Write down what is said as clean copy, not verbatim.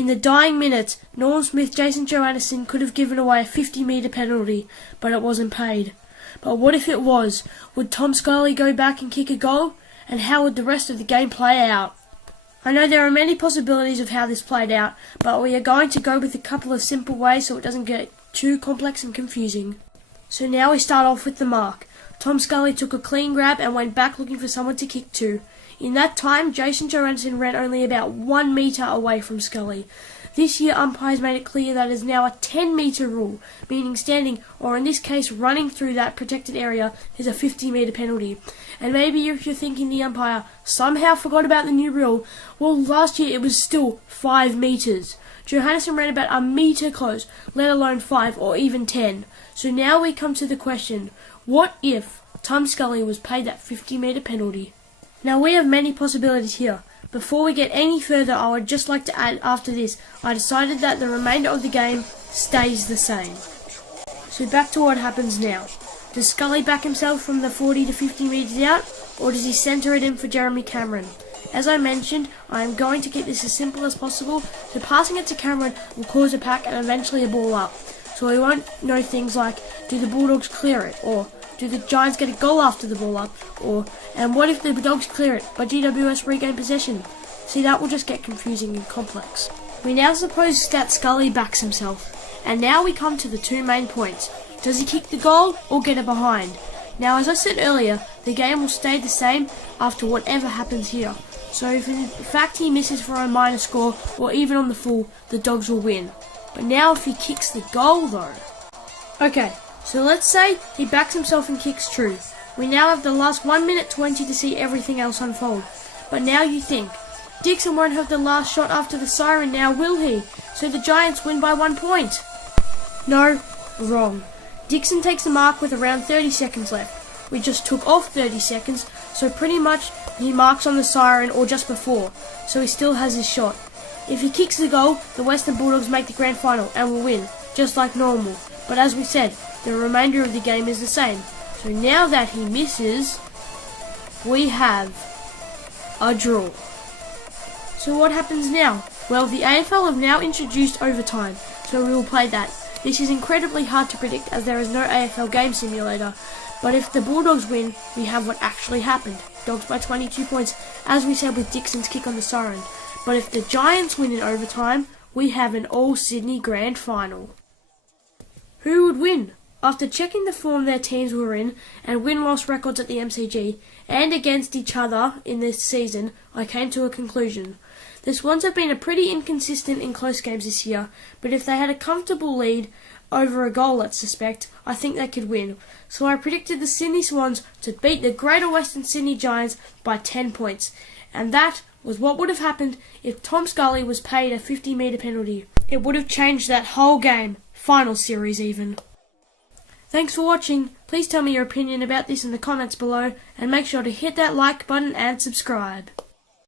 In the dying minutes, Smith Jason Johannieson could have given away a 50-metre penalty, but it wasn't paid. But what if it was? Would Tom SCULLY go back and kick a goal? And how would the rest of the game play out? I know there are many possibilities of how this played out, but we are going to go with a couple of simple ways so it doesn't get too complex and confusing. So now we start off with the mark. Tom SCULLY took a clean grab and went back looking for someone to kick to. In that time, Jason Johannieson ran only about 1 metre away from SCULLY. This year, umpires made it clear that it is now a 10-metre rule, meaning standing, or in this case running through that protected area, is a 50-metre penalty. And maybe if you're thinking the umpire somehow forgot about the new rule, well, last year it was still 5 metres. Johannieson ran about a metre close, let alone 5 or even 10. So now we come to the question, what if Tom SCULLY was paid that 50-metre penalty? Now we have many possibilities here. Before we get any further, I would just like to add after this, I decided that the remainder of the game stays the same. So back to what happens now. Does SCULLY back himself from the 40 to 50 metres out, or does he centre it in for Jeremy Cameron? As I mentioned, I am going to keep this as simple as possible, so passing it to Cameron will cause a pack and eventually a ball up. So we won't know things like, do the Bulldogs clear it, or do the Giants get a goal after the ball up, or and what if the Dogs clear it but GWS regain possession? See, that will just get confusing and complex. We now suppose that SCULLY backs himself, and now we come to the two main points. Does he kick the goal or get it behind? Now, as I said earlier, the game will stay the same after whatever happens here. So if in fact he misses for a minor score or even on the full, the Dogs will win. But now if he kicks the goal though. Okay, so let's say he backs himself and kicks true. We now have the last 1 minute 20 to see everything else unfold. But now you think, Dixon won't have the last shot after the siren now, will he? So the Giants win by 1 point. No, wrong. Dixon takes the mark with around 30 seconds left. We just took off 30 seconds, so pretty much he marks on the siren or just before, so he still has his shot. If he kicks the goal, the Western Bulldogs make the grand final and will win, just like normal. But as we said, the remainder of the game is the same. So now that he misses, we have a draw. So what happens now? Well, the AFL have now introduced overtime, so we will play that. This is incredibly hard to predict as there is no AFL game simulator, but if the Bulldogs win, we have what actually happened. Dogs by 22 points, as we said with Dixon's kick on the siren. But if the Giants win in overtime, we have an all-Sydney grand final. Who would win? After checking the form their teams were in and win-loss records at the MCG and against each other in this season, I came to a conclusion. The Swans have been pretty inconsistent in close games this year, but if they had a comfortable lead over a goal, let's suspect, I think they could win. So I predicted the Sydney Swans to beat the Greater Western Sydney Giants by 10 points. And that was what would have happened if Tom SCULLY was paid a 50-metre penalty. It would have changed that whole game, final series even. Thanks for watching. Please tell me your opinion about this in the comments below, and make sure to hit that like button and subscribe.